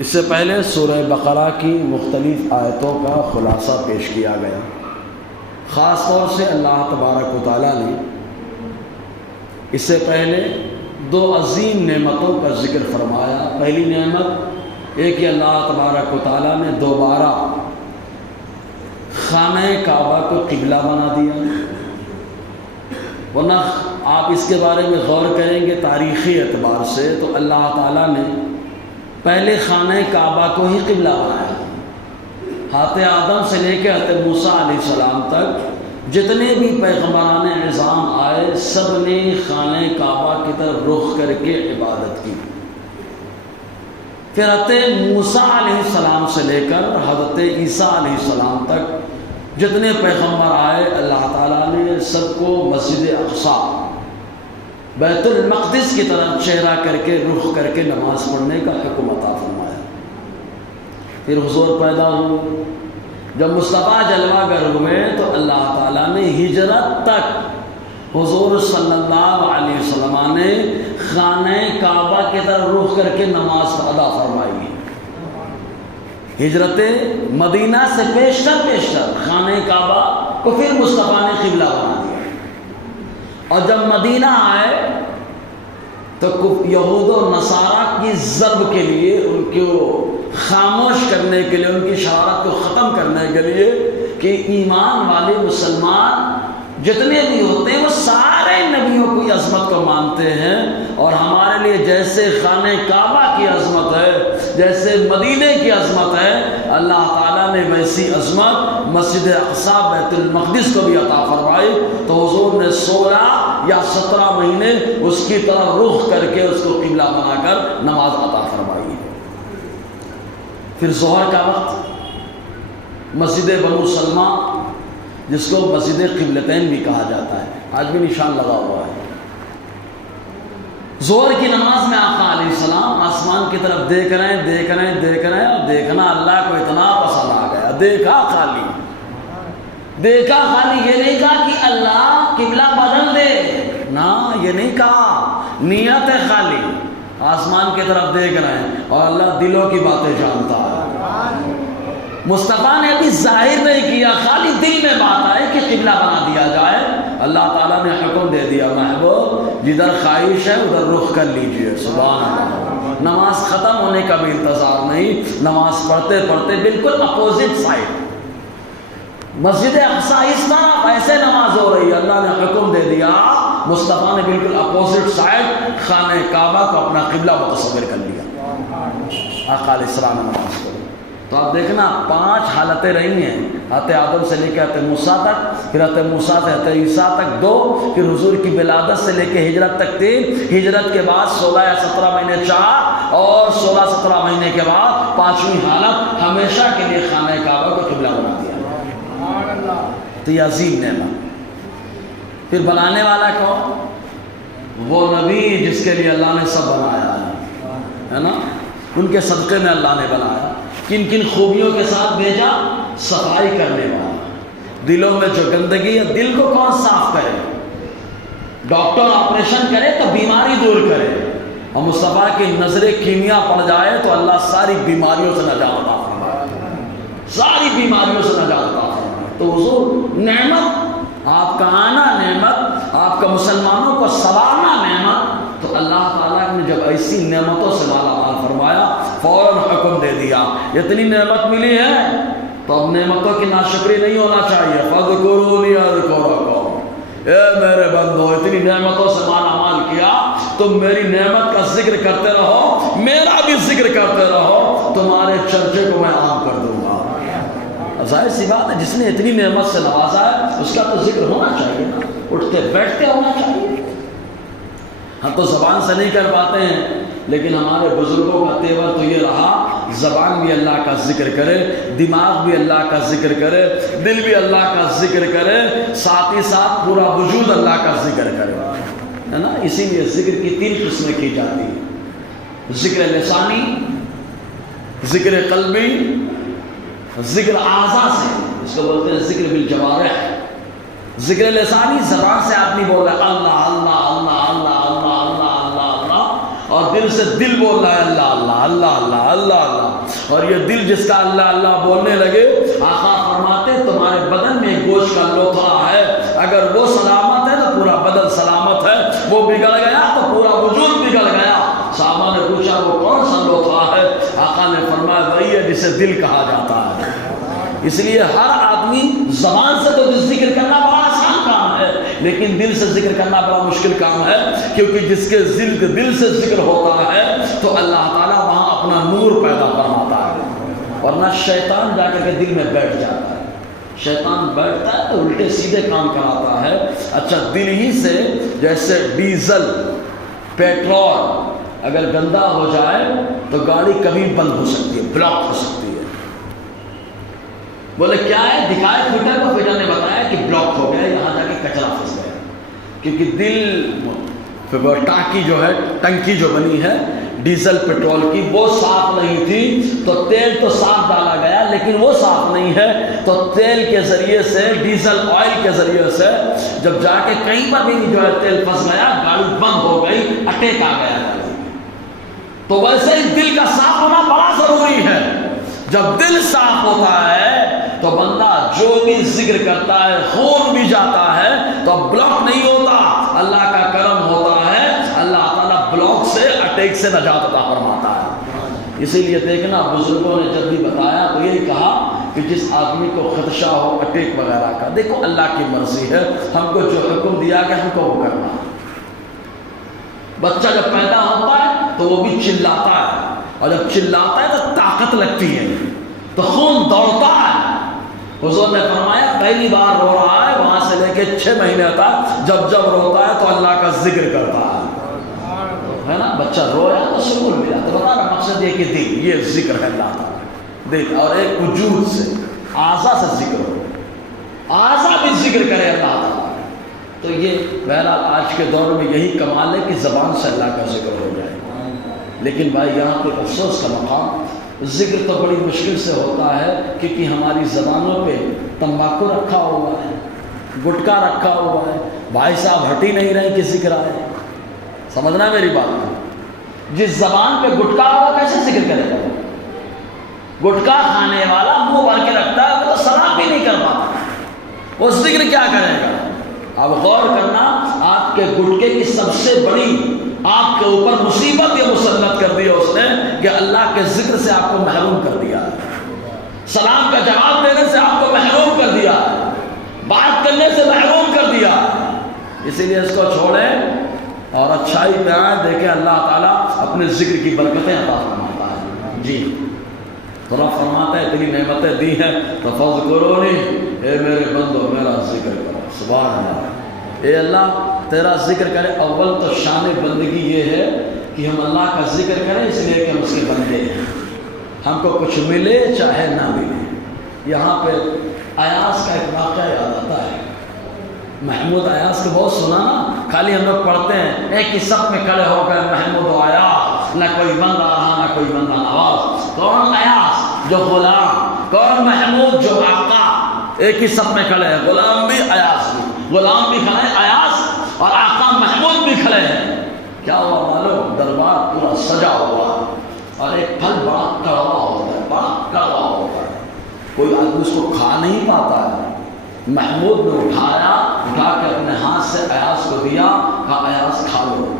اس سے پہلے سورہ بقرہ کی مختلف آیتوں کا خلاصہ پیش کیا گیا۔ خاص طور سے اللہ تبارک و تعالیٰ نے اس سے پہلے دو عظیم نعمتوں کا ذکر فرمایا۔ پہلی نعمت یہ کہ اللہ تبارک و تعالیٰ نے دوبارہ خانہ کعبہ کو قبلہ بنا دیا۔ ورنہ آپ اس کے بارے میں غور کریں گے تاریخی اعتبار سے تو اللہ تعالیٰ نے پہلے خانہ کعبہ کو ہی قبلہ بنایا۔ حضرت آدم سے لے کے حضرت موسیٰ علیہ السلام تک جتنے بھی پیغمبران اعظام آئے سب نے خانہ کعبہ کی طرف رخ کر کے عبادت کی۔ پھر حضرت موسیٰ علیہ السلام سے لے کر حضرت عیسیٰ علیہ السلام تک جتنے پیغمبر آئے اللہ تعالیٰ نے سب کو مسجد اقصیٰ بیت المقدس کی طرف چہرہ کر کے رخ کر کے نماز پڑھنے کا حکم عطا فرمایا۔ پھر حضور پیدا ہوئے، جب مصطفیٰ جلوہ گر ہوئے تو اللہ تعالیٰ نے ہجرت تک حضور صلی اللہ علیہ وسلم نے خانہ کعبہ کی طرف رخ کر کے نماز ادا فرمائی۔ ہجرت مدینہ سے پیشتر خانہ کعبہ کو پھر مصطفیٰ نے قبلہ بنا دیا۔ اور جب مدینہ آئے تو یہود و نصارہ کی ضرب کے لیے، ان کو خاموش کرنے کے لیے، ان کی شرارت کو ختم کرنے کے لیے کہ ایمان والے مسلمان جتنے بھی ہوتے ہیں وہ سارے نبیوں کی عظمت کو مانتے ہیں، اور ہمارے لیے جیسے خانہ کعبہ کی عظمت ہے، جیسے مدینے کی عظمت ہے، اللہ تعالیٰ نے ویسی عظمت مسجد اقصیٰ بیت المقدس کو بھی عطا فرمائی۔ تو حضور نے 16 یا 17 مہینے اس کی طرف رخ کر کے اس کو قبلہ بنا کر نماز عطا فرمائی۔ پھر ظہر کا وقت مسجد بنو سلمہ، جس کو مسجد قبلتین بھی کہا جاتا ہے، آج بھی نشان لگا ہوا ہے۔ ظہر کی نماز میں آقا علیہ السلام آسمان کی طرف دیکھ رہے ہیں اور دیکھنا اللہ کو اتنا پسند آ گیا۔ دیکھا خالی، یہ نہیں کہا کہ اللہ قبلہ بدل دے، نہ یہ نہیں کہا، نیت ہے خالی، آسمان کی طرف دیکھ رہے ہیں اور اللہ دلوں کی باتیں جانتا ہے۔ مصطفیٰ نے ابھی ظاہر نہیں کیا، خالی دل میں بات آئے کہ قبلہ بنا دیا جائے، اللہ تعالیٰ نے حکم دے دیا، محبوب جدھر خواہش ہے ادھر رخ کر لیجئے۔ سبحان اللہ۔ نماز ختم ہونے کا بھی انتظار نہیں، نماز پڑھتے پڑھتے بالکل اپوزٹ سائڈ مسجد اقصیٰ اس طرف ایسے نماز ہو رہی ہے، اللہ نے حکم دے دیا، مصطفیٰ نے بالکل اپوزٹ سائڈ خانہ کعبہ کو اپنا قبلہ متصور کر لیا۔ آقا علیہ السلام نے نماز پڑھی تو آپ دیکھنا 5 حالتیں رہی ہیں، حضرت آدم سے لے کے حضرت موسیٰ تک، پھر حضرت موسیٰ سے حضرت عیسیٰ تک 2، پھر حضور کی ولادت سے لے کے ہجرت تک 3، ہجرت کے بعد 16 یا 17 مہینے 4، اور 16-17 مہینے کے بعد 5ویں حالت ہمیشہ کے لیے خانہ کعبہ کو قبلہ بنا دیا۔ تو یہ عظیم نعمت۔ پھر بنانے والا کون؟ وہ نبی جس کے لیے اللہ نے سب بنایا ہے نا، ان کے صدقے میں اللہ نے بنایا۔ کن کن خوبیوں کے ساتھ بھیجا؟ صفائی کرنے والا، دلوں میں جو گندگی ہے دل کو کون صاف کرے؟ ڈاکٹر آپریشن کرے تو بیماری دور کرے، اور مصطفیٰ کی نظر کیمیا پڑ جائے تو اللہ ساری بیماریوں سے نجات عطا فرمائے، ساری بیماریوں سے نجات عطا فرمائے۔ تو حضور نعمت، آپ کا آنا نعمت، آپ کا مسلمانوں کو سنوارنا نعمت، تو اللہ تعالیٰ نے جب ایسی نعمتوں سے مالا مال فرمایا فوراً حکم دے دیا، اتنی نعمت ملی ہے تو اب نعمتوں کی ناشکری نہیں ہونا چاہیے۔ فَاذْكُرُونِي أَذْكُرْكُمْ، اے میرے بندو اتنی نعمتوں سے مالا مال کیا، تم میری نعمت کا ذکر کرتے رہو، میرا بھی ذکر کرتے رہو، تمہارے چرچے کو میں عام کر دوں گا۔ ظاہر سی بات ہے، جس نے اتنی نعمت سے نوازا ہے اس کا تو ذکر ہونا چاہیے نا، اٹھتے بیٹھتے ہونا چاہیے۔ ہم تو زبان سے نہیں کر پاتے ہیں، لیکن ہمارے بزرگوں کا تیور تو یہ رہا، زبان بھی اللہ کا ذکر کرے، دماغ بھی اللہ کا ذکر کرے، دل بھی اللہ کا ذکر کرے، ساتھ ہی ساتھ پورا وجود اللہ کا ذکر کرے، ہے نا۔ اسی لیے ذکر کی 3 قسمیں کی جاتی ہیں، ذکر لسانی، ذکر قلبی، ذکر اعضاء سے، اس کو بولتے ہیں ذکر بالجوارح۔ ذکر لسانی زبان سے آدمی بول رہا ہے اللہ اللہ اللہ اللہ اللہ اللہ اللہ اللہ، اور دل سے دل بول رہا ہے اللہ اللہ اللہ اللہ اللہ اللہ، اور یہ دل جس کا اللہ اللہ بولنے لگے، آقا فرماتے تمہارے بدن میں گوشت کا لوتھڑا ہے، اگر وہ سلامت ہے تو پورا بدن سلامت ہے، وہ بگڑ گیا تو پورا وجود بگڑ گیا۔ صحابہ نے پوچھا وہ کون سا لوتھڑا ہے؟ آقا نے فرمایا وہی ہے جسے دل کہا جاتا ہے۔ اس لیے ہر آدمی زبان سے تو ذکر کرنا بڑا آسان کام ہے، لیکن دل سے ذکر کرنا بڑا مشکل کام ہے، کیونکہ جس کے دل سے ذکر ہوتا ہے تو اللہ تعالیٰ وہاں اپنا نور پیدا فرماتا ہے، ورنہ شیطان جا کر کے دل میں بیٹھ جاتا ہے۔ شیطان بیٹھتا ہے تو الٹے سیدھے کام کراتا ہے۔ اچھا، دل ہی سے جیسے ڈیزل پیٹرول اگر گندا ہو جائے تو گاڑی کبھی بند ہو سکتی ہے، بلاک ہو سکتی ہے۔ بولے کیا ہے؟ دکھائے فٹر کو، فٹر نے بتایا کہ بلاک ہو گیا، یہاں جا کے کچرا پھنس گیا، کیونکہ دل ٹانکی جو ہے، ٹنکی جو بنی ہے ڈیزل پیٹرول کی وہ صاف نہیں تھی، تو تیل تو صاف ڈالا گیا لیکن وہ صاف نہیں ہے، تو تیل کے ذریعے سے، ڈیزل آئل کے ذریعے سے جب جا کے کہیں پر بھی جو ہے تیل پھنس گیا، گاڑی بند ہو گئی، اٹیک آ گیا گاڑی۔ تو ویسے ہی دل کا صاف ہونا بڑا ضروری ہے۔ جب دل صاف ہوتا ہے تو بندہ جو بھی ذکر کرتا ہے، خون بھی جاتا ہے تو بلاک نہیں ہوتا، اللہ کا کرم ہوتا ہے، اللہ تعالیٰ بلاک سے، اٹیک سے نجات عطا فرماتا ہے۔ اسی لیے دیکھنا بزرگوں نے جب بھی بتایا تو یہی کہا کہ جس آدمی کو خدشہ ہو اٹیک وغیرہ کا، دیکھو اللہ کی مرضی ہے، ہم کو جو حکم دیا کہ ہم کو وہ کرنا ہے۔ بچہ جب پیدا ہوتا ہے تو وہ بھی چلاتا ہے، اور جب چلاتا ہے تو طاقت لگتی ہے، تو خون دوڑتا ہے۔ حضور نے فرمایا پہلی بار رو رہا ہے، وہاں سے لے کے 6 مہینے تک جب جب روتا ہے تو اللہ کا ذکر کرتا ہے نا۔ بچہ رویا تو سکون ملا، تو بتا رہا مقصد یہ کہ دل، یہ ذکر ہے اللہ تعالیٰ، دل اور ایک وجود سے، اعضاء سے ذکر ہو، اعضاء بھی ذکر کرے اللہ تعالیٰ۔ تو یہ بہرحال آج کے دور میں یہی کمال ہے کہ زبان سے اللہ کا ذکر ہو جائے، لیکن بھائی یہاں پہ افسوس کا مقام، ذکر تو بڑی مشکل سے ہوتا ہے، کیونکہ ہماری زبانوں پہ تمباکو رکھا ہوا ہے، گٹکا رکھا ہوا ہے، بھائی صاحب ہٹ ہی نہیں رہے کہ ذکر آئے۔ سمجھنا میری بات، جس زبان پہ گٹکا ہوگا کیسے ذکر کرے گا؟ گٹکا کھانے والا منہ بھر کے رکھتا ہے، وہ تو سلام بھی نہیں کر پاتا، وہ ذکر کیا کرے گا؟ اب غور کرنا، آپ کے گٹکے کی سب سے بڑی آپ کے اوپر مصیبت یہ مسلط کر دیا اس نے کہ اللہ کے ذکر سے آپ کو محروم کر دیا، سلام کا جواب دینے سے آپ کو محروم کر دیا، بات کرنے سے محروم کر دیا۔ اسی لیے اس کو چھوڑیں اور اچھائی پہ آئیں، دیکھیں اللہ تعالیٰ اپنے ذکر کی برکتیں عطا فرماتا ہے۔ جی تھوڑا فرماتا ہے اتنی نعمتیں دی ہیں تو فَاذْكُرُونِی، اے میرے بندو میرا ذکر کرو، سبحان اللہ، اے اللہ تیرا ذکر کرے۔ اول تو شان بندگی یہ ہے کہ ہم اللہ کا ذکر کریں، اس لیے کہ ہم اس کے بندے ہیں، ہم کو کچھ ملے چاہے نہ ملے۔ یہاں پہ ایاز کا ایک واقعہ یاد آتا ہے، محمود ایاز کو بہت سنا نا، خالی ہم لوگ پڑھتے ہیں ایک ہی صف میں کھڑے ہو گئے محمود و ایاز، نہ کوئی بندہ رہا نہ کوئی بندہ نواز۔ کون ایاز؟ جو غلام، کون محمود؟ جو آقا۔ ایک ہی صف میں کھڑے ہیں، غلام بھی ایاز بھی، غلام بھی کھڑے ہیں ایاز، اور آقا محمود بھی کھڑے ہیں۔ کیا ہوا معلوم؟ دربار پورا سجا ہوا ہے، اور ایک پھل بڑا کڑوا ہوتا ہے، بڑا کڑوا ہوتا ہے، کوئی آدمی اس کو کھا نہیں پاتا ہے۔ محمود نے اٹھا کے اپنے ہاتھ سے ایاز کو دیا، کہا ایاز کھا لو۔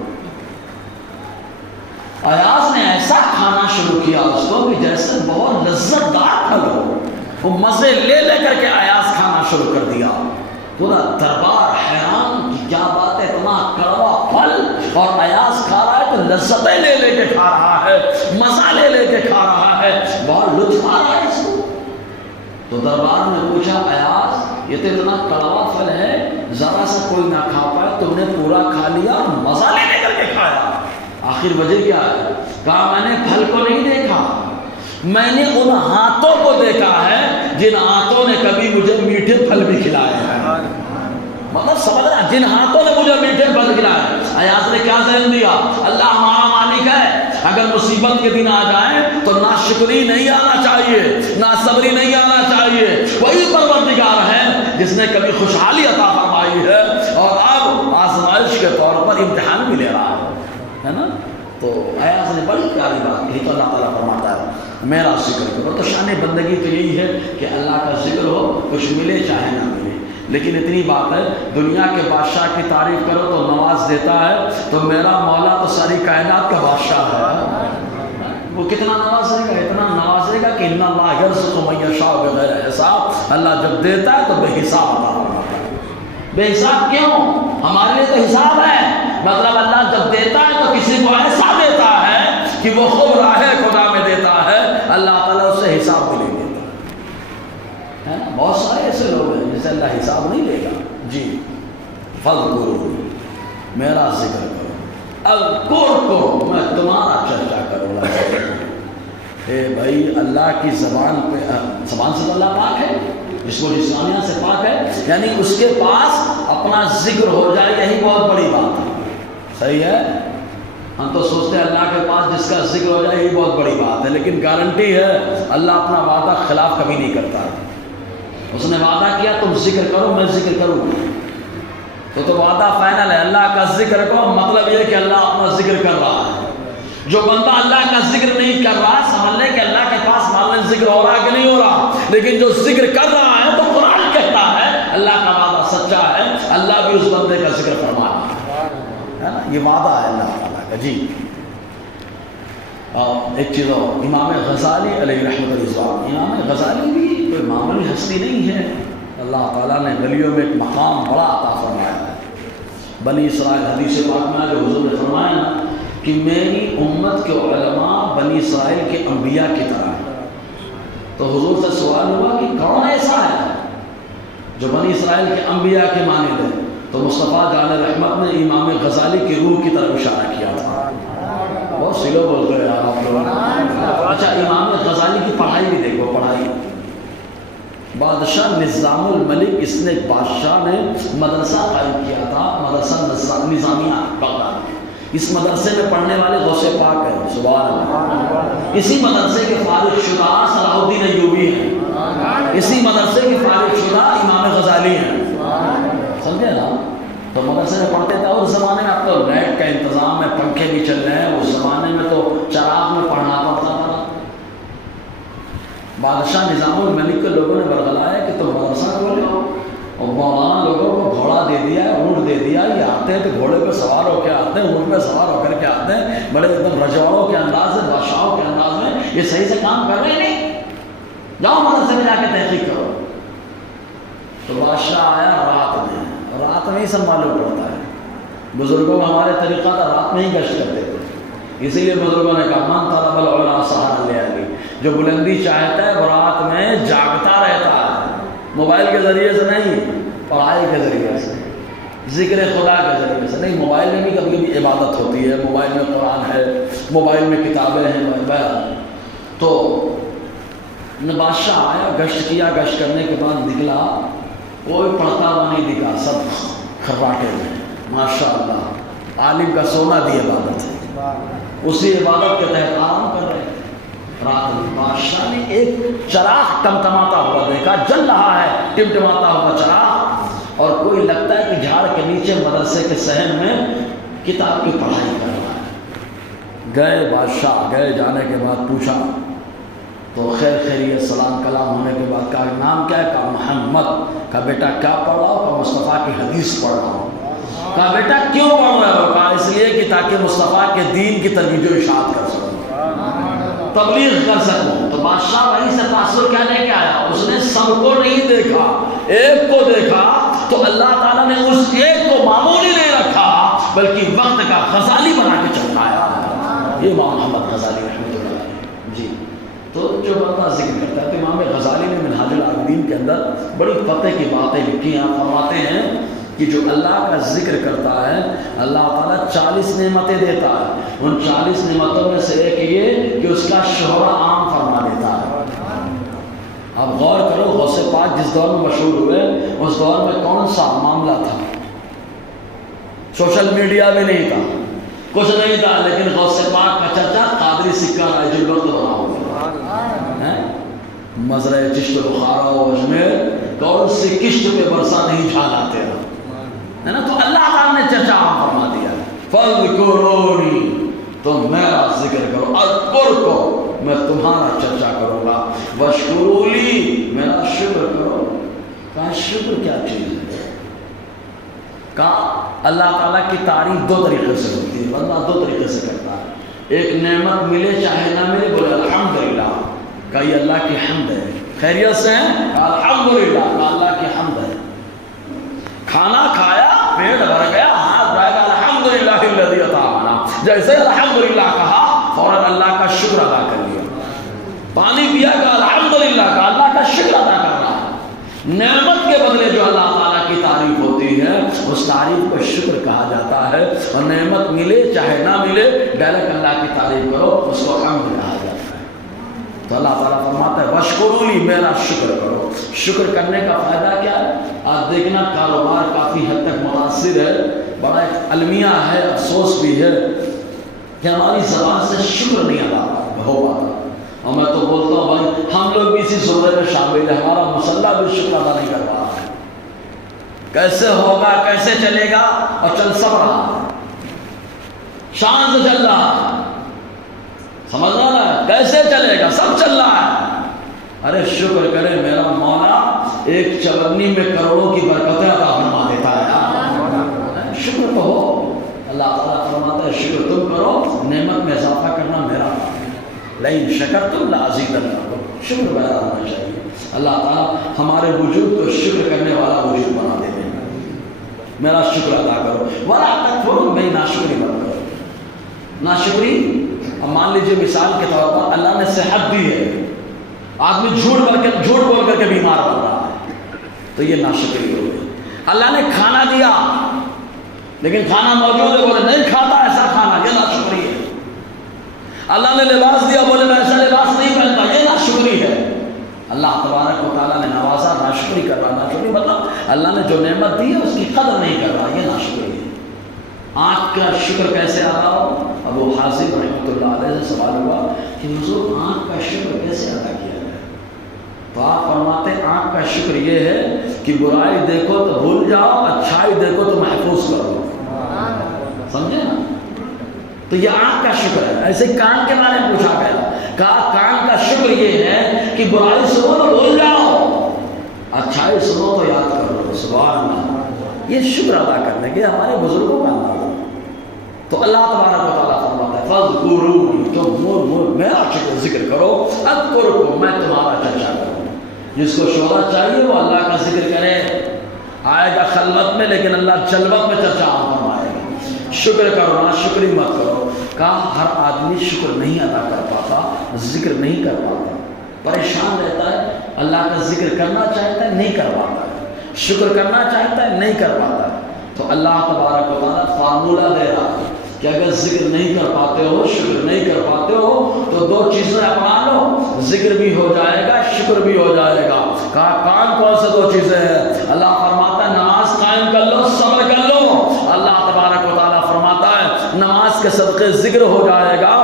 ایاز نے ایسا کھانا شروع کیا اس کو کہ جیسے بہت لذت دار پھل ہو، وہ مزے لے لے کر کے ایاز کھانا شروع کر دیا۔ پورا دربار حیران کہ کیا بات ہے، اتنا کڑوا پھل اور ایاز کھا رہا ہے، تو لذتیں لے لے کے کھا رہا ہے، مزہ لے لے کے کھا رہا ہے، بہت لطف آ رہا ہے اس کو۔ تو دربار نے پوچھا ایاز یہ تو اتنا کڑوا پھل ہے، ذرا سا کوئی نہ کھا پائے، تم نے پورا کھا لیا اور مزہ لے لے کر کے کھایا، آخر وجہ کیا ہے؟ کہا میں نے پھل کو نہیں دیکھا، میں نے ان ہاتھوں کو دیکھا ہے جن ہاتھوں نے کبھی مجھے میٹھے پھل بھی کھلائے ہیں۔ مطلب سمجھ رہا، جن ہاتھوں نے مجھے میٹھے پھل کھلائے۔ ایاز نے کیا ذہن دیا؟ اللہ ہمارا مالک ہے، اگر مصیبت کے دن آ جائیں تو نہ شکری نہیں آنا چاہیے، نہ صبری نہیں آنا چاہیے، وہی پروردگار ہے جس نے کبھی خوشحالی عطا فرمائی ہے اور اب آزمائش کے طور پر امتحان بھی لے رہا ہے نا۔ تو ایاز نے بڑی پیاری بات کہی، تو اللہ تعالیٰ فرماتا ہے میرا ذکر کرو. تو شان بندگی تو یہی ہے کہ اللہ کا ذکر ہو، کچھ ملے چاہے نہ ملے. لیکن اتنی بات ہے، دنیا کے بادشاہ کی تعریف کرو تو نواز دیتا ہے، تو میرا مولا تو ساری کائنات کا بادشاہ ہے. وہ کتنا نوازے گا، اتنا نوازے گا کہ ان اللہ یرزق من یشاء بغیر حساب. اللہ جب دیتا ہے تو بے حساب عطا فرماتا ہے. بے حساب کیوں؟ ہمارے لیے تو حساب ہے. مطلب اللہ جب دیتا ہے تو کسی کو ایسا دیتا ہے کہ وہ خوب راہ خدا میں دیتا ہے، اللہ تعالیٰ اس سے حساب بھی نہیں دیتا ہے نا. بہت سارے ایسے لوگ ہیں جسے اللہ حساب نہیں لے گا. جی فذکروا، میرا ذکر کرو، اذکرکم، میں تمہارا چرچا کروں گا. اے بھائی اللہ کی زبان پہ، زبان سے تو اللہ پاک ہے، جس کو لسانیہ سے پاک ہے، یعنی اس کے پاس اپنا ذکر ہو جائے، یہی بہت بڑی بات ہے. صحیح ہے؟ ہم تو سوچتے ہیں اللہ کے پاس جس کا ذکر ہو جائے یہی بہت بڑی بات ہے، لیکن گارنٹی ہے اللہ اپنا وعدہ خلاف کبھی نہیں کرتا. اس نے وعدہ کیا تم ذکر کرو، میں ذکر کروں، تو وعدہ فائنل ہے. اللہ کا ذکر کرو، مطلب یہ کہ اللہ اپنا ذکر کر رہا ہے. جو بندہ اللہ کا ذکر نہیں کر رہا، سمجھ لے کہ اللہ کے پاس معلوم ذکر ہو رہا ہے کہ نہیں ہو رہا. لیکن جو ذکر کر رہا ہے تو قرآن کہتا ہے اللہ کا وعدہ سچا ہے، اللہ بھی اس بندے کا ذکر فرما رہا ہے نا. یہ وعدہ ہے اللہ تعالیٰ کا. جی اور ایک چیز اور، امام غزالی علیہ رحمۃ اللہ، امام غزالی بھی کوئی معمولی ہستی نہیں ہے. اللہ تعالیٰ نے گلیوں میں ایک مقام بڑا عطا فرمایا ہے. بنی اسرائیل، حدیث پاک میں جو حضور نے فرمایا نا کہ میری امت کے علماء بنی اسرائیل کے انبیاء کی طرح ہیں. تو حضور سے سوال ہوا کہ کون ایسا ہے جو بنی اسرائیل کے انبیاء کے مانند ہے؟ تو مصطفیٰ جان رحمت نے امام غزالی کی روح کی طرف اشارہ کیا تھا. بہت سی لوگ بولتے ہیں آپ لوگ. اچھا امام غزالی کی پڑھائی بھی دیکھو، پڑھائی بادشاہ نظام الملک، اس نے بادشاہ نے مدرسہ قائم کیا تھا، مدرسہ نظامیہ بغداد. اس مدرسے میں پڑھنے والے غوث پاک ہیں، سبحان اللہ. اسی مدرسے کے فارغ شدہ صلاح الدین ایوبی ہیں، اسی مدرسے کے فارغ شدہ امام غزالی ہیں. سمجھے نا؟ تو مدرسے میں پڑھتے تھے. اور اس زمانے میں اب تو نیٹ کا انتظام ہے، پنکھے بھی چل رہے ہیں. اس زمانے میں تو چراغ میں پڑھنا پڑتا تھا. بادشاہ نظام الملک کے لوگوں نے برگلایا کہ تم مدرسہ کھولو، اور مولانا لوگوں کو گھوڑا دے دیا، اونٹ دے دیا. یہ آتے ہیں تو گھوڑے پہ سوار ہو کے آتے ہیں، اونٹ پہ سوار ہو کر کے آتے ہیں، بڑے ایک دم رجواڑوں کے انداز سے، بادشاہوں کے انداز میں. یہ صحیح سے کام کر رہے نہیں، جاؤ مدرسے میں جا کے تحقیق کرو. تو بادشاہ آیا رات میں ہی سب معلوم پڑتا ہے. بزرگوں کا ہمارے طریقہ تھا رات میں ہی گشت کرتے تھے. اسی لیے بزرگوں نے کہا من طلب العلا سہر لیلی، جو بلندی چاہتا ہے وہ رات میں جاگتا رہتا ہے. موبائل کے ذریعے سے نہیں، پڑھائی کے ذریعے سے، ذکر خدا کے ذریعے سے نہیں. موبائل میں بھی کبھی کبھی عبادت ہوتی ہے، موبائل میں قرآن ہے، موبائل میں کتابیں ہیں. تو بادشاہ آیا، گشت کیا، گشت کرنے کے بعد نکلا، کوئی پڑھتا ہوا نہیں دکھا، سب کھرواٹے میں. ماشاء اللہ، عالم کا سونا دی عبادت ہے. اسی عبادت کے تحت آرام کر رہے. رات میں بادشاہ نے ایک چراغ ٹمٹماتا ہوا دیکھا، جل رہا ہے ٹمٹماتا ہوا چراغ، اور کوئی لگتا ہے کہ جھاڑ کے نیچے مدرسے کے صحن میں کتاب کی پڑھائی کر رہا ہے. گئے بادشاہ، گئے، جانے کے بعد پوچھا تو خیر خیریت سلام کلام ہونے کے بعد کہا نام کیا ہے؟ کہا محمد. کہا بیٹا کیا پڑھ رہا ہو؟ کہا مصطفیٰ کی حدیث پڑھ رہا ہوں. کہا بیٹا کیوں پڑھ رہے ہو؟ کہا اس لیے کہ تاکہ مصطفیٰ کے دین کی ترویج و اشاعت کر سکوں، تبلیغ کر سکوں. تو بادشاہ وہیں سے تاثر کیا لے کے آیا، اس نے سب کو نہیں دیکھا، ایک کو دیکھا. تو اللہ تعالیٰ نے اس ایک کو معمولی نہیں رکھا بلکہ وقت کا غزالی بنا کے چمکایا. یہ امام محمد غزالی رحمۃ اللہ علیہ. جی تو جو بندہ ذکر کرتا ہے، تو امام غزالی نے منہاج العابدین کے اندر بڑی فتح کی باتیں لکھی ہیں. فرماتے ہیں کہ جو اللہ کا ذکر کرتا ہے اللہ تعالیٰ 40 نعمتیں دیتا ہے. ان 40 نعمتوں میں سے ایک یہ کہ اس کا شہرہ عام فرما دیتا ہے. آپ غور کرو، غوث پاک جس دور میں مشہور ہوئے اس دور میں کون سا معاملہ تھا؟ سوشل میڈیا بھی نہیں تھا، کچھ نہیں تھا، لیکن غوث پاک کا چرچا قادری سکہ رائج الوقت بنا ہوا. مزرعہ چشت بخارا و اجمیر، کون سی کشت پہ برسا نہیں جھالاتے ہے نا. تو اللہ تعالیٰ نے چرچا عام فرما دیا. فَاذْكُرُونِي، تو میرا ذکر کرو، اذکر کو میں تمہارا چرچا کروں گا، واشکرولی میرا شکر کرو۔ کہا شکر کیا چیز ہے؟ کہا اللہ تعالیٰ کی تعریف دو طریقے سے ہوتی ہے، بندہ دو طریقے سے کرتا ہے، ایک نعمت ملے چاہے نہ ملے بولے الحمدللہ، کہ یہ اللہ کی حمد ہے، خیریت سے ہیں الحمدللہ، اللہ کی حمد ہے، کھانا کھایا پیٹ بھر گیا ہاتھ جائے گا الحمدللہ الذی اطعمنا، جیسے الحمدللہ کہا فوراً اللہ کا شکر ادا کر لیا، پانی پیا کا الحمدللہ کا اللہ کا شکر ادا کر رہا ہے۔ نعمت کے بدلے جو اللہ تعالیٰ کی تعریف ہوتی ہے اس تعریف کو شکر کہا جاتا ہے، اور نعمت ملے چاہے نہ ملے ڈائریکٹ اللہ کی تعریف کرو اس کو حمد کہا جاتا ہے۔ تو اللہ تعالیٰ فرماتا ہے واشکرولی میرا شکر کرو۔ شکر کرنے کا فائدہ کیا ہے؟ آج دیکھنا کاروبار کافی حد تک متاثر ہے، بڑا ایک المیہ ہے، افسوس بھی ہے کہ ہماری زبان سے شکر نہیں ادا ہو پاتا، اور میں تو بولتا ہوں بھائی ہم لوگ بھی اسی زمرے میں شامل ہیں، ہمارا مسلح بھی شکر ادا نہیں کر رہا ہے، کیسے ہوگا کیسے چلے گا، اور چل سب رہا ہے، شان سے چل رہا ہے، سمجھنا نا کیسے چلے گا، سب چل رہا ہے۔ ارے شکر کرے میرا مولا ایک چونی میں کروڑوں کی برکتیں عطا فرما دیتا ہے، شکر تو ہو۔ اللہ تعالیٰ فرماتا ہے شکر تم کرو، نعمت میں اضافہ کرنا میرا کام ہے، لئن شکرتم لازیدنکم، شکر پیدا ہونا چاہیے۔ اللہ تعالیٰ ہمارے وجود کو شکر کرنے والا وجود بنا دے، میرا شکر ادا کرو، ولا تکفروا، میری ناشکری مت کرو۔ ناشکری اب مان لیجیے مثال کے طور پر اللہ نے صحت دی ہے، آدمی جھوٹ بول کر کے بیمار بن رہا ہے تو یہ ناشکری ہو گئی۔ اللہ نے کھانا دیا لیکن کھانا موجود ہے بولے نہیں کھاتا ایسا کھانا، یہ ناشکری ہے۔ اللہ نے لباس دیا بولے میں ایسا لباس نہیں پہنتا، یہ ناشکری ہے۔ اللہ تبارک و تعالیٰ نے نوازا، ناشکری کر رہا، ناشکری مطلب اللہ نے جو نعمت دی ہے اس کی قدر نہیں کر رہا، یہ ناشکری ہے۔ آنکھ کا شکر کیسے ادا ہو؟ ابو حازم رحمۃ اللہ علیہ سے سوال ہوا کہ حضور آنکھ کا شکر کیسے ادا کیا جائے؟ تو آپ فرماتے آنکھ کا شکر یہ ہے کہ برائی دیکھو تو بھول جاؤ، اچھائی دیکھو تو محفوظ کرو، سمجھے نا؟ تو یہ آنکھ کا شکر ہے۔ ایسے کان کے بارے میں پوچھا گیا، کہا کان کا شکر یہ ہے کہ برائی سنو تو بھول جاؤ، اچھائی سنو تو یاد کرو، سبحان اللہ۔ یہ شکر ادا کرنے کے ہمارے بزرگوں کا انداز ہے۔ تو اللہ تبارک و تعالیٰ فرماتا ہے فاذکرونی، تم میرا ذکر کرو، اذکرکم، میں تمہارا چرچا کروں۔ جس کو شہرت چاہیے وہ اللہ کا ذکر کرے، آئے گا خلوت میں لیکن اللہ جلوت میں چرچا فرمائے گا۔ شکر کرو، ناشکری مت کرو۔ کہا ہر آدمی شکر نہیں ادا کر پاتا، ذکر نہیں کر پاتا، پریشان رہتا ہے، اللہ کا ذکر کرنا چاہتا ہے نہیں کر پاتا ہے، شکر کرنا چاہتا ہے نہیں کر پاتا ہے۔ تو اللہ تبارک و تعالیٰ فارمولہ دے رہا ہے کہ اگر ذکر نہیں کر پاتے ہو، شکر نہیں کر پاتے ہو تو دو چیزیں اپنا لو، ذکر بھی ہو جائے گا، شکر بھی ہو جائے گا۔ کہا کون سے دو چیزیں ہیں؟ اللہ فرماتا ہے نماز قائم کر لو، صبر کر لو۔ اللہ تبارک و تعالیٰ فرماتا ہے نماز کے صدقے ذکر ہو جائے گا،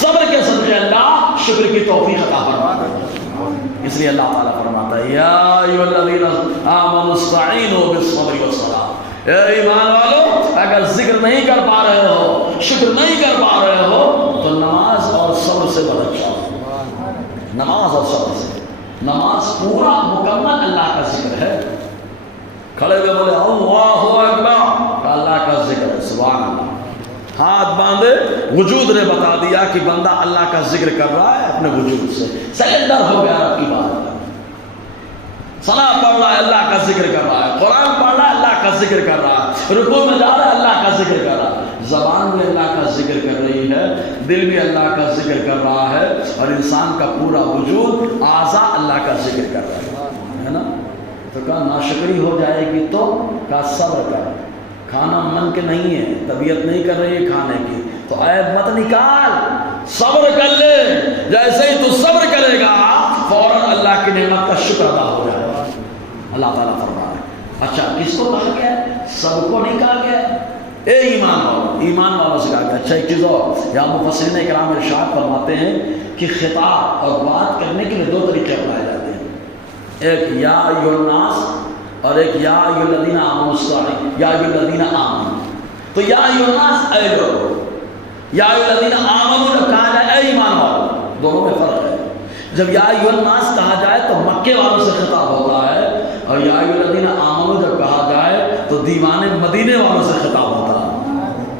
صبر کے صدقے اللہ شکر کی توفیق عطا فرما دے گا۔ اس لیے اللہ تعالیٰ فرماتا ہے یا ایھا الذین آمنوا استعینوا بالصبر والصلاۃ، اے ایمان والو اگر ذکر نہیں کر پا رہے ہو، شکر نہیں کر پا رہے ہو تو نماز اور صبر سے مدد چاہو، نماز اور صبر سے۔ نماز پورا مکمل اللہ کا ذکر ہے، کھڑے ہوئے بولے اللہ اکبر، اللہ کا ذکر ہے، سبحان اللہ، ہاتھ باندھے، وجود نے بتا دیا کہ بندہ اللہ کا ذکر کر رہا ہے، اپنے وجود سے سرنڈر ہو گیا رب کی بات میں، ثنا پڑھ رہا ہے اللہ کا ذکر کر رہا ہے، قرآن پڑھ رہا ہے اللہ کا ذکر کر رہا ہے، رکوع میں جا رہا ہے اللہ کا ذکر کر رہا ہے، زبان بھی اللہ کا ذکر کر رہی ہے، دل بھی اللہ کا ذکر کر رہا ہے، اور انسان کا پورا وجود اعضاء اللہ کا ذکر کر رہا ہے نا۔ تو کہا ناشکری ہو جائے گی تو کہا صبر کر، کھانا من کے نہیں ہے، طبیعت نہیں کر رہی ہے کھانے کی تو عیب مت نکال، صبر کر لے، جیسے ہی تو صبر کرے گا فوراً اللہ کی نعمت کا شکر ادا ہو جائے گا۔ اللہ تعالیٰ فرما رہا ہے۔ اچھا کس کو کہا گیا؟ سب کو نہیں کہا گیا، اے ایمان والو، ایمان والوں سے کہا گیا۔ اچھا ایک چیز اور، یہاں مفسرین کرام ارشاد فرماتے ہیں کہ خطاب اور بات کرنے کے لیے دو طریقے اپنائے جاتے ہیں، ایک یا ایھا الناس اور ایک یا ایھا الذین آمنوا استعینوا، یا ایھا الذین آمنوا۔ تو یا ایھا الناس اے لوگو، یا ایھا الذین آمنوا جب کہا جائے اے ایمان والو، دونوں میں فرق ہے۔ جب یا ایھا الناس کہا جائے تو مکے والوں سے خطاب ہوتا ہے، اور یا ایھا الذین آمنوا جب کہا جائے تو دیوان مدینے والوں سے خطاب ہوتا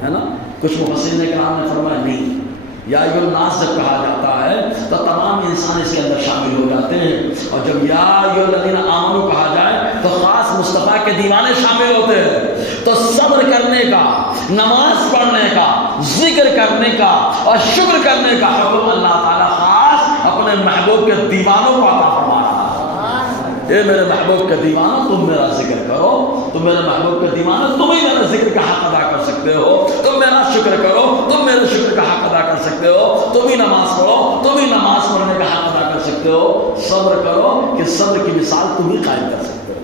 ہے نا۔ کچھ مفسرین کرام نے فرمایا نہیں، یا ایھا الناس جب کہا جاتا ہے تو تمام انسان اس کے اندر شامل ہو جاتے ہیں، اور جب یا ایھا الذین آمنوا کہا جائے تو خاص مصطفیٰ کے دیوانے شامل ہوتے ہیں۔ تو صبر کرنے کا، نماز پڑھنے کا، ذکر کرنے کا اور شکر کرنے کا حکم اللہ تعالیٰ خاص اپنے محبوب کے دیوانوں کو عطا فرما رہا ہے۔ اے میرے محبوب کے دیوانوں، تم میرا ذکر کرو، تم میرے محبوب کے دیوانوں، تم ہی میرے ذکر کا حق ادا کر سکتے ہو، تم میرا شکر کرو، تم میرے شکر کا حق ادا کر سکتے ہو، تم ہی نماز پڑھو، تم ہی نماز پڑھنے کا حق ادا کر سکتے ہو، صبر کرو کہ صبر کی مثال تم ہی قائم کر سکتے ہو۔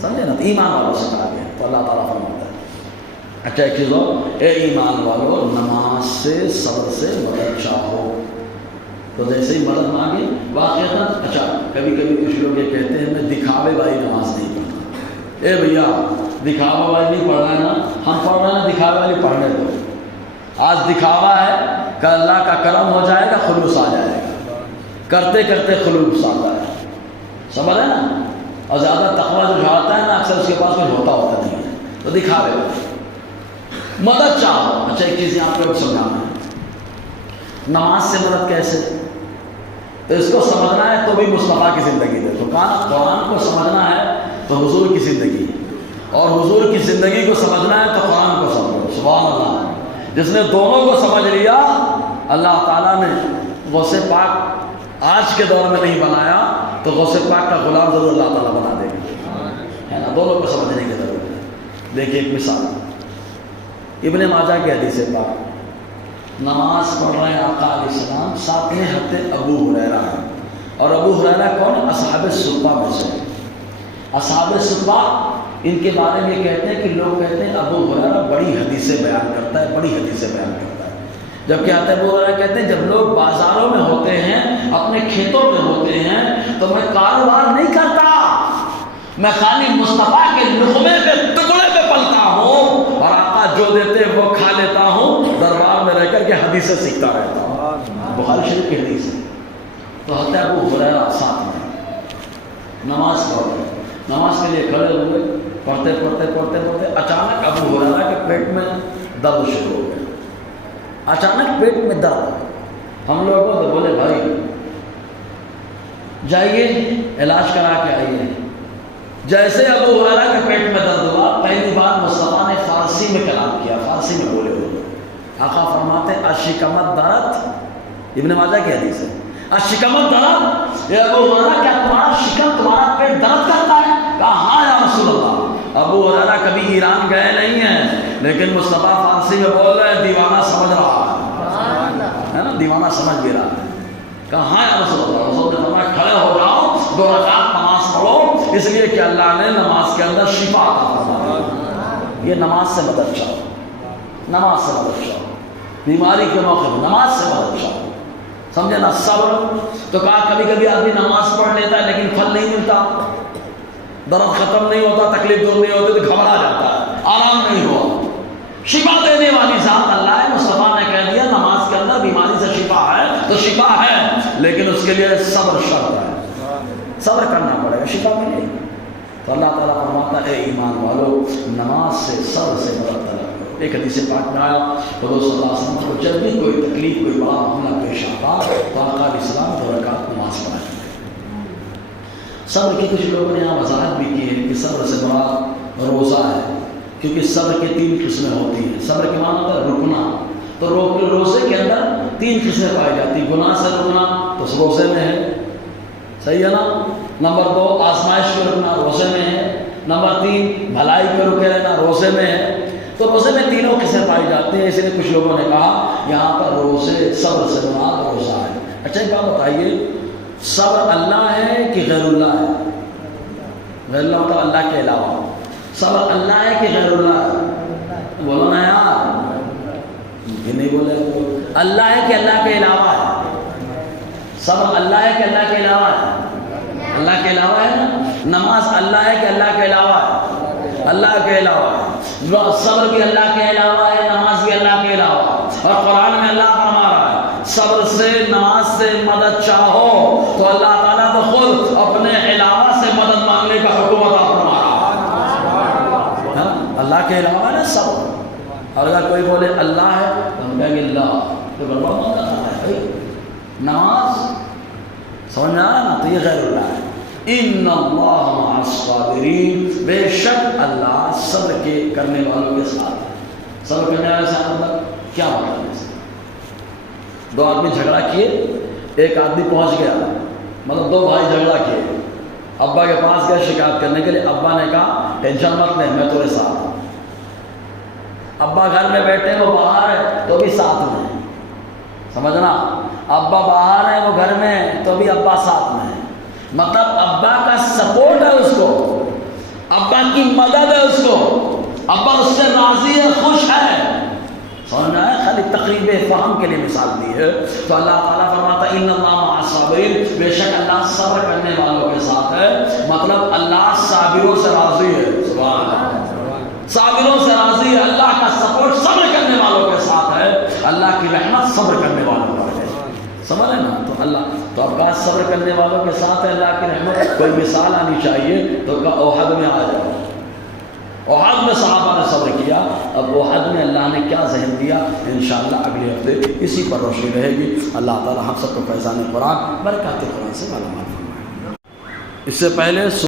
سمجھے نا؟ ایمان والوں سے کہا گیا تو اللہ تعالیٰ فرماتا ہے اچھا ایک چیز ہو، اے ایمان والو نماز سے صبر سے مدد چاہو۔ تو جیسے ہی مدد مانگی واقعہ اچھا کبھی کبھی کچھ لوگ یہ کہتے ہیں میں دکھاوے والی نماز نہیں پڑھتا۔ اے بھیا دکھاوا والی نہیں پڑھ رہا ہے نا، ہم پڑھ رہے ہیں دکھاوے والی پڑھنے دو۔ آج دکھاوا ہے کہ اللہ کا کرم ہو جائے گا، خلوص آ جائے گا، کرتے کرتے خلوص آتا ہے، سمجھ ہے نا۔ اور زیادہ تقویٰ جو جھاڑتا ہے نا اکثر اس کے پاس کچھ ہوتا نہیں ہے، تو دکھاوے مدد چاہو۔ اچھا ایک چیز یہاں پہ سمجھانا ہے، نماز سے مدد کیسے؟ تو اس کو سمجھنا ہے تو بھی مصطفیٰ کی زندگی دے، تو قرآن کو سمجھنا ہے تو حضور کی زندگی، اور حضور کی زندگی کو سمجھنا ہے تو قرآن کو سمجھو۔ سبحان اللہ، جس نے دونوں کو سمجھ لیا اللہ تعالیٰ نے غوث پاک آج کے دور میں نہیں بنایا تو غوث پاک کا غلام ضرور اللہ تعالیٰ بنا دے گا، ہے نا۔ دونوں کو سمجھنے کی ضرورت ہے۔ دیکھیے ایک مثال ابن ماجہ کی حدیث پاک، نماز پڑھ رہے ہیں آقا علیہ السلام، ساتویں ہفتے ابو ہریرہ ہیں، اور ابو ہریرہ کون؟ اصحاب الصفہ میں سے۔ اصحاب الصفہ ان کے بارے میں کہتے ہیں کہ لوگ کہتے ہیں ابو ہریرہ بڑی حدیثیں بیان کرتا ہے، بڑی حدیثیں بیان کرتا ہے، جبکہ ابو ہریرہ کہتے ہیں جب لوگ بازاروں میں ہوتے ہیں، اپنے کھیتوں میں ہوتے ہیں، تو میں کاروبار نہیں کرتا، میں خالی مصطفیٰ کے لقمے پہ ٹکڑے پہ پلتا ہوں، اور آقا جو دیتے وہ کھا لیتا ہوں، دربار میں رہ کر کے حدیثیں سیکھتا رہتا ہوں۔ بخاری شریف کی حدیث ہے۔ تو حضرت ابو ہریرہ ساتھ میں نماز پڑھ رہے، نماز کے لیے کھڑے ہوئے، پڑھتے پڑھتے پڑھتے پڑھتے اچانک ابو ہریرہ کے پیٹ میں درد شروع ہو گیا، اچانک پیٹ میں درد۔ ہم لوگوں کو بولے بھائی جائیے علاج کرا کے آئیے۔ جیسے ابو ہریرہ کے پیٹ میں درد ہوا، پہلی بار مصطفیٰ نے فارسی میں کلام کیا، فارسی میں بولے ہوئے۔ آقا فرماتے اشکمت درد، ابن ماجہ کی حدیث ہے، اشکمت درد، یہ ابو ہریرہ کیا تمہارا شکم، تمہارا پیٹ درد کرتا ہے؟ کہا ہاں یا رسول اللہ۔ ابو ہریرہ کبھی ایران گئے نہیں ہیں، لیکن مصطفیٰ فارسی میں بول رہے ہیں، دیوانہ سمجھ رہا ہے نا، دیوانہ سمجھ بھی رہا ہے۔ کہا ہاں یا رسول اللہ۔ رسول نے فرمایا کھڑے ہو جاؤ، 2 رکعت نماز پڑھو، اس لیے کہ اللہ نے نماز کے اندر شفا عطا فرمائی۔ یہ نماز سے مدد چاہو، نماز سے مدد چاہو، بیماری کے موقع میں نماز سے مدد چاہو، سمجھے نا۔ صبر تو کہا کبھی کبھی آدمی نماز پڑھ لیتا ہے لیکن پھل نہیں ملتا، درد ختم نہیں ہوتا، تکلیف دور نہیں ہوتی تو گھبرا جاتا ہے، آرام نہیں ہوا۔ شفا دینے والی ذات اللہ ہے، مصطفیٰ نے کہہ دیا نماز کے اندر بیماری سے شفا ہے تو شفا ہے، لیکن اس کے لیے صبر شرط ہے، صبر کرنا پڑے گا، شفا ملے گی۔ تو اللہ تعالیٰ فرماتا ہے اے ایمان والو نماز سے صبر سے مدد طلب کرو۔ ایک حدیث پاک میں آیا حضور صلی اللہ علیہ وسلم کو جب بھی کوئی تکلیف، کوئی بڑا معاملہ پیش آتا تو آقا علیہ السلام 2 رکعت نماز پڑھا کرتے۔ صبر کی کچھ لوگوں نے یہاں وضاحت بھی کی ہے کہ صبر سے مراد روزہ ہے، کیونکہ صبر کی 3 قسمیں ہوتی ہیں۔ صبر کے معنی ہوتا ہے رکنا، تو روزے کے اندر 3 قسمیں پائی جاتی ہیں۔ گناہ سے رکنا تو روزے میں ہے، صحیح ہے نا۔ نمبر 2 آزمائش پہ رکنا، روزے میں ہے۔ نمبر 3 بھلائی پہ رکے رہنا، روزے میں ہے۔ تو روزے میں تینوں قسمیں پائی جاتی ہیں، اس لیے کچھ لوگوں نے کہا یہاں پر روزے صبر سے مراد روزہ ہے۔ اچھا ایک بات بتائیے، صبر اللہ ہے کہ غیر اللہ ہے؟ غیر اللہ ہوتا اللہ کے علاوہ، صبر اللہ ہے کہ غیر اللہ ہے؟ بولو نا یار، یہ نہیں بولے، اللہ ہے کہ اللہ کے علاوہ ہے؟ صبر اللہ ہے کہ اللہ کے علاوہ ہے؟ اللہ کے علاوہ ہے نا۔ نماز اللہ ہے کہ اللہ کے علاوہ ہے؟ اللہ کے علاوہ ہے۔ صبر بھی اللہ کے علاوہ ہے، نماز بھی اللہ کے علاوہ ہے، اور قرآن میں اللہ فرما رہا ہے صبر سے ناز سے مدد چاہو تو اللہ تعالیٰ تو خود اپنے علاوہ سے مدد مانگنے کا حکم عطا فرما رہا ہے۔ اللہ کے علاوہ ہے صبر، اور اگر کوئی بولے اللہ ہے تو ہم کہیں گے اللہ تو برباد ہوتا ہے نماز، سمجھ میں آیا نا؟ تو یہ غیر اللہ ہے۔ ان اللہ مع الصابرین، بے شک اللہ صبر کے کرنے والوں کے ساتھ ہے۔ صبر کرنے والے سے مطلب کیا مطلب ہے؟ دو آدمی جھگڑا کیے، ایک آدمی پہنچ گیا، مطلب دو بھائی جھگڑا کیے، ابا کے پاس گئے شکایت کرنے کے لیے، ابا نے کہا ٹینشن مت لے میں تمہارے ساتھ ہوں۔ ابا گھر میں بیٹھے وہ باہر ہے تو بھی ساتھ میں ہے، سمجھنا؟ ابا باہر ہے وہ گھر میں تو بھی ابا ساتھ میں ہے، مطلب ابا کا سپورٹ ہے اس کو، ابا کی مدد ہے اس کو، ابا اس سے راضی ہے، خوش ہے۔ سمجھنا ہے؟ خالی تقریب فہم کے لیے مثال دی ہے۔ تو اللہ تعالیٰ فرماتا ہے ان اللہ مع الصابرین، بے شک اللہ صبر کرنے والوں کے ساتھ ہے، مطلب اللہ صابروں سے راضی ہے۔ سبحان اللہ، صابروں سے راضی ہے، اللہ کا سپورٹ صبر کرنے والوں کے ساتھ ہے، اللہ کی رحمت صبر کرنے والوں پر ہے۔ سمجھ ہے نا؟ تو اللہ تو اب کہا صبر کرنے والوں کے ساتھ ہے اللہ کی رحمت، کوئی مثال آنی چاہیے تو کہا احد میں آ جاؤ۔ احد میں صحابہ نے صبر کیا، اب احد میں اللہ نے کیا ذہن دیا انشاءاللہ اگلے ہفتے اسی پر روشنی رہے گی۔ اللہ تعالی ہم سب کو فیضان قرآن برکات قرآن سے معلومات فرمائے۔ اس سے پہلے